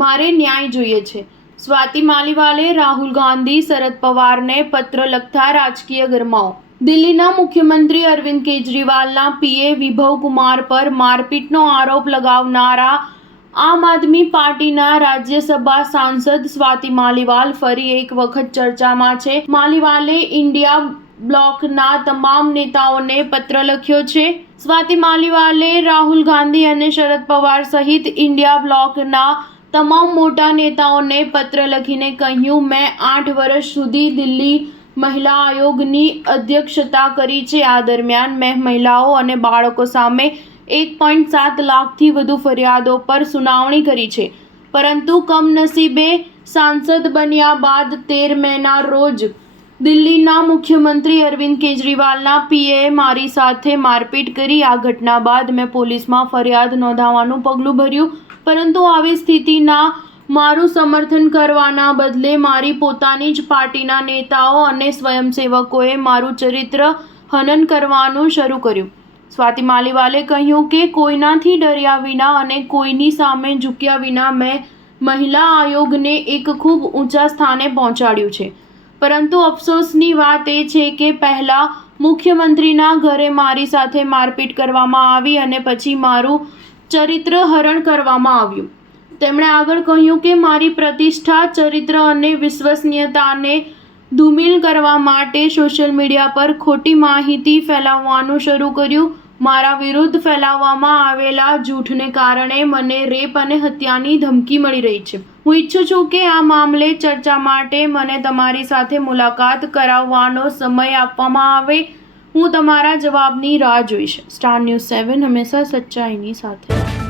મારે ન્યાય જોઈએ છે। સ્વાતિ માલીવાલે રાહુલ ગાંધી શરદ પવારને પત્ર લખતા રાજકીય ગરમાવો। દિલ્હીના મુખ્યમંત્રી અરવિંદ કેજરીવાલના પીએ વિભવ કુમાર પર મારપીટનો આરોપ લગાવનારા આમ આદમી પાર્ટીના રાજ્યસભા સાંસદ સ્વાતિ માલીવાલ ફરી એક વખત ચર્ચામાં છે। માલીવાલે ઇન્ડિયા બ્લોકના તમામ નેતાઓને પત્ર લખ્યો છે। સ્વાતિ માલીવાલે રાહુલ ગાંધી અને શરદ પવાર સહિત ઇન્ડિયા બ્લોકના તમામ મોટા નેતાઓને પત્ર લખીને કહ્યું, મેં 8 વર્ષ સુધી દિલ્હી મહિલા આયોગની અધ્યક્ષતા કરી છે। આ દરમિયાન મેં મહિલાઓ અને બાળકો સામે 1.7 લાખથી વધુ ફરિયાદો પર સુનાવણી કરી છે, પરંતુ કમનસીબે સાંસદ બન્યા બાદ 13 મેના રોજ દિલ્હીના મુખ્યમંત્રી અરવિંદ કેજરીવાલના પીએએ મારી સાથે મારપીટ કરી। આ ઘટના બાદ મેં પોલીસમાં ફરિયાદ નોંધાવવાનું પગલું ભર્યું, પરંતુ આવી સ્થિતિના મારું સમર્થન કરવાના બદલે મારી પોતાની જ પાર્ટીના નેતાઓ અને સ્વયંસેવકોએ મારું ચરિત્ર હનન કરવાનું શરૂ કર્યું। સ્વાતિ માલીવાલે કહ્યું કે કોઈનાથી ડર્યા વિના અને કોઈની સામે ઝૂક્યા વિના મેં મહિલા આયોગને એક ખૂબ ઊંચા સ્થાને પહોંચાડ્યું છે, પરંતુ અફસોસની વાત એ છે કે પહેલા મુખ્યમંત્રીના ઘરે મારી સાથે મારપીટ કરવામાં આવી અને પછી મારું ચરિત્ર હરણ કરવામાં આવ્યું। તેમણે આગળ કહ્યું કે મારી પ્રતિષ્ઠા, ચરિત્ર અને વિશ્વસનીયતાને ધૂમિલ કરવા માટે સોશિયલ મીડિયા પર ખોટી માહિતી ફેલાવવાનું શરૂ કર્યું। મારા વિરુદ્ધ ફેલાવવામાં આવેલા જૂઠને કારણે મને રેપ અને હત્યાની ધમકી મળી રહી છે। હું ઈચ્છું છું કે આ મામલે ચર્ચા માટે મને તમારી સાથે મુલાકાત કરાવવાનો સમય આપવામાં આવે। હું તમારા જવાબની રાહ જોઈશ। સ્ટાર ન્યૂઝ 7 હંમેશા સચ્ચાઈની સાથે।